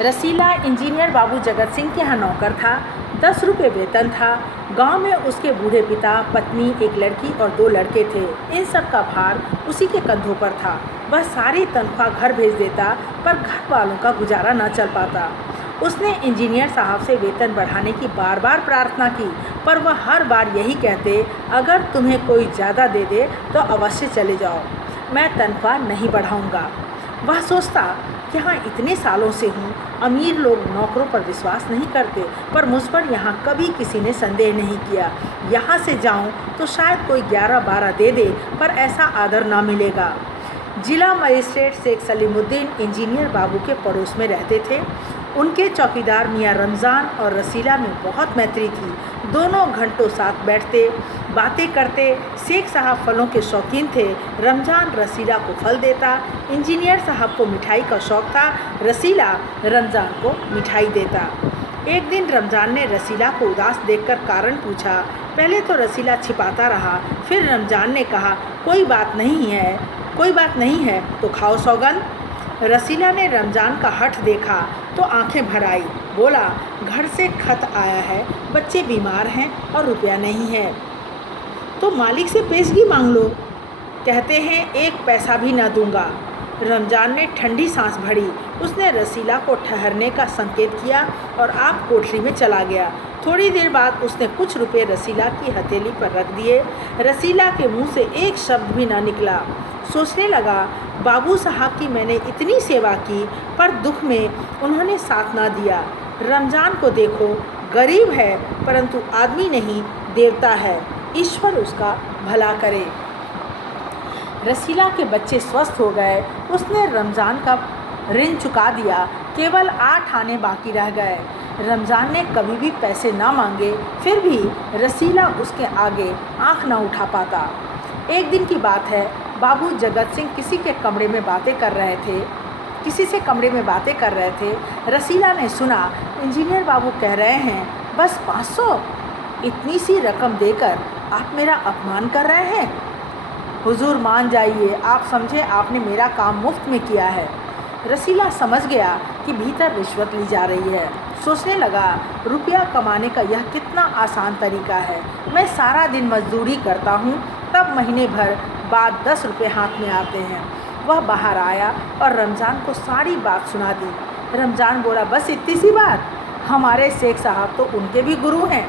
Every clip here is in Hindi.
रसीला इंजीनियर बाबू जगत सिंह के यहाँ नौकर था। 10 रुपये वेतन था। गांव में उसके बूढ़े पिता, पत्नी, एक लड़की और 2 लड़के थे। इन सब का भार उसी के कंधों पर था। वह सारी तनख्वाह घर भेज देता, पर घर वालों का गुजारा न चल पाता। उसने इंजीनियर साहब से वेतन बढ़ाने की बार बार प्रार्थना की, पर वह हर बार यही कहते, अगर तुम्हें कोई ज़्यादा दे दे तो अवश्य चले जाओ, मैं तनख्वाह नहीं बढ़ाऊँगा। वह सोचता, यहाँ इतने सालों से हूँ, अमीर लोग नौकरों पर विश्वास नहीं करते, पर मुझ पर यहाँ कभी किसी ने संदेह नहीं किया। यहाँ से जाऊँ तो शायद कोई 11-12 दे दे, पर ऐसा आदर ना मिलेगा। जिला मजिस्ट्रेट शेख सलीमुद्दीन इंजीनियर बाबू के पड़ोस में रहते थे। उनके चौकीदार मियाँ रमज़ान और रसीला में बहुत मैत्री थी। दोनों घंटों साथ बैठते, बातें करते। शेख साहब फलों के शौकीन थे। रमज़ान रसीला को फल देता। इंजीनियर साहब को मिठाई का शौक़ था। रसीला रमज़ान को मिठाई देता। एक दिन रमज़ान ने रसीला को उदास देखकर कारण पूछा। पहले तो रसीला छिपाता रहा, फिर रमज़ान ने कहा, कोई बात नहीं है तो खाओ सौगंध। रसीला ने रमज़ान का हठ देखा तो आंखें भर आई। बोला, घर से खत आया है, बच्चे बीमार हैं और रुपया नहीं है, तो मालिक से पेशगी मांग लो। कहते हैं 1 पैसा भी ना दूंगा। रमज़ान ने ठंडी सांस भरी। उसने रसीला को ठहरने का संकेत किया और आप कोठरी में चला गया। थोड़ी देर बाद उसने कुछ रुपए रसीला की हथेली पर रख दिए। रसीला के मुंह से एक शब्द भी ना निकला। सोचने लगा, बाबू साहब की मैंने इतनी सेवा की, पर दुख में उन्होंने साथ ना दिया। रमज़ान को देखो, गरीब है परंतु आदमी नहीं, देवता है। ईश्वर उसका भला करे। रसीला के बच्चे स्वस्थ हो गए। उसने रमज़ान का ऋण चुका दिया। केवल 8 आने बाकी रह गए। रमज़ान ने कभी भी पैसे ना मांगे, फिर भी रसीला उसके आगे आँख ना उठा पाता। एक दिन की बात है, बाबू जगत सिंह किसी से कमरे में बातें कर रहे थे। रसीला ने सुना, इंजीनियर बाबू कह रहे हैं, बस 500, इतनी सी रकम देकर आप मेरा अपमान कर रहे हैं। हुजूर मान जाइए, आप समझे आपने मेरा काम मुफ्त में किया है। रसीला समझ गया कि भीतर रिश्वत ली जा रही है। सोचने लगा, रुपया कमाने का यह कितना आसान तरीका है। मैं सारा दिन मजदूरी करता हूँ, तब महीने भर बाद 10 रुपये हाथ में आते हैं। वह बाहर आया और रमज़ान को सारी बात सुना दी। रमज़ान बोला, बस इतनी सी बात? हमारे शेख साहब तो उनके भी गुरु हैं।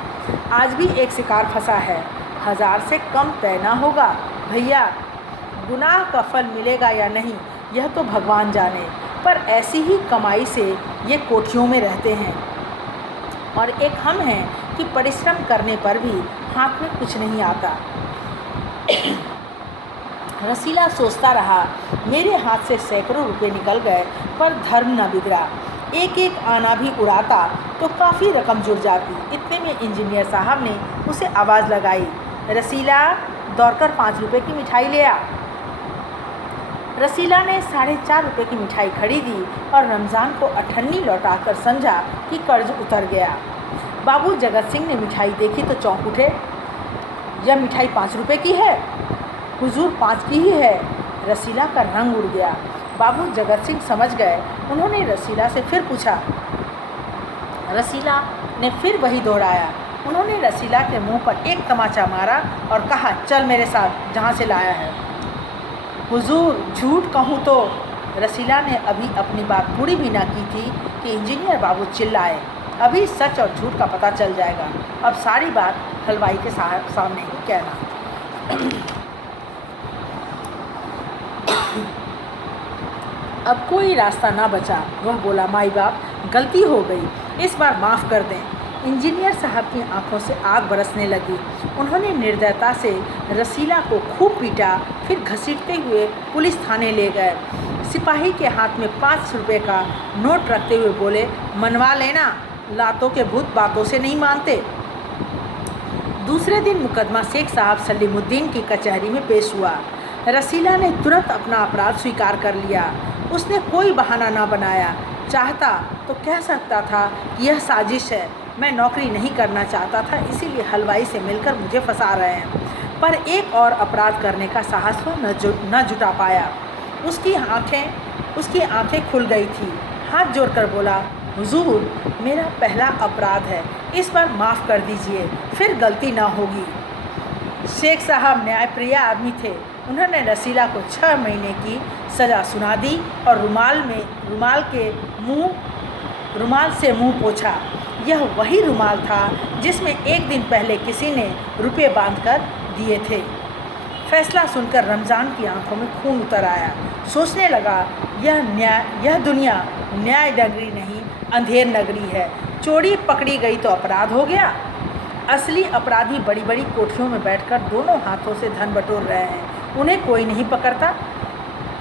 आज भी एक शिकार फंसा है, 1000 से कम तय ना होगा। भैया, गुनाह का फल मिलेगा या नहीं यह तो भगवान जाने, पर ऐसी ही कमाई से ये कोठियों में रहते हैं। और एक हम हैं कि परिश्रम करने पर भी हाथ में कुछ नहीं आता। रसीला सोचता रहा, मेरे हाथ से सैकड़ों रुपए निकल गए, पर धर्म न बिगड़ा। एक एक आना भी उड़ाता तो काफ़ी रकम जुड़ जाती। इतने में इंजीनियर साहब ने उसे आवाज़ लगाई, रसीला, दौड़कर 5 रुपये की मिठाई ले आ। रसीला ने 4.5 रुपये की मिठाई खरीदी और रमज़ान को अठन्नी लौटाकर समझा कि कर्ज उतर गया। बाबू जगत सिंह ने मिठाई देखी तो चौंक उठे। यह मिठाई 5 रुपये की है? हुजूर 5 की ही है। रसीला का रंग उड़ गया। बाबू जगत सिंह समझ गए। उन्होंने रसीला से फिर पूछा। रसीला ने फिर वही दोहराया। उन्होंने रसीला के मुंह पर एक तमाचा मारा और कहा, चल मेरे साथ जहाँ से लाया है। हुजूर, झूठ कहूँ तो? रसीला ने अभी अपनी बात पूरी भी ना की थी कि इंजीनियर बाबू चिल्लाए, अभी सच और झूठ का पता चल जाएगा। अब सारी बात हलवाई के सामने ही कहना। अब कोई रास्ता ना बचा। वह बोला, माई बाप, गलती हो गई, इस बार माफ़ कर दें। इंजीनियर साहब की आंखों से आग बरसने लगी। उन्होंने निर्दयता से रसीला को खूब पीटा, फिर घसीटते हुए पुलिस थाने ले गए। सिपाही के हाथ में 5 रुपये का नोट रखते हुए बोले, मनवा लेना, लातों के भूत बातों से नहीं मानते। दूसरे दिन मुकदमा शेख साहब सलीमुद्दीन की कचहरी में पेश हुआ। रसीला ने तुरंत अपना अपराध स्वीकार कर लिया। उसने कोई बहाना ना बनाया। चाहता तो कह सकता था कि यह साजिश है, मैं नौकरी नहीं करना चाहता था, इसीलिए हलवाई से मिलकर मुझे फंसा रहे हैं। पर एक और अपराध करने का साहस वह न जुटा पाया। उसकी आंखें खुल गई थी। हाथ जोड़कर बोला, हुजूर, मेरा पहला अपराध है, इस बार माफ़ कर दीजिए, फिर गलती ना होगी। शेख साहब न्यायप्रिय आदमी थे। उन्होंने रसीला को 6 महीने की सज़ा सुना दी और रुमाल से मुंह पोंछा। यह वही रुमाल था जिसमें एक दिन पहले किसी ने रुपये बांधकर दिए थे। फैसला सुनकर रमज़ान की आंखों में खून उतर आया। सोचने लगा, यह दुनिया न्याय नगरी नहीं, अंधेर नगरी है। चोरी पकड़ी गई तो अपराध हो गया। असली अपराधी बड़ी बड़ी कोठरियों में बैठकर दोनों हाथों से धन बटोर रहे हैं, उन्हें कोई नहीं पकड़ता।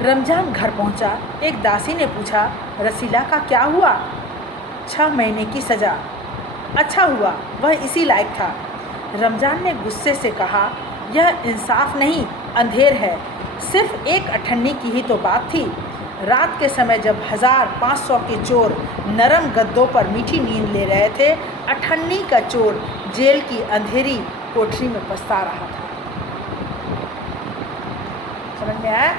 रमज़ान घर पहुंचा। एक दासी ने पूछा, रसीला का क्या हुआ? 6 महीने की सज़ा। अच्छा हुआ, वह इसी लायक था। रमज़ान ने गुस्से से कहा, यह इंसाफ नहीं, अंधेर है। सिर्फ एक अठन्नी की ही तो बात थी। रात के समय जब 1500 के चोर नरम गद्दों पर मीठी नींद ले रहे थे, अठन्नी का चोर जेल की अंधेरी कोठरी में पछता रहा था। समझ में आया?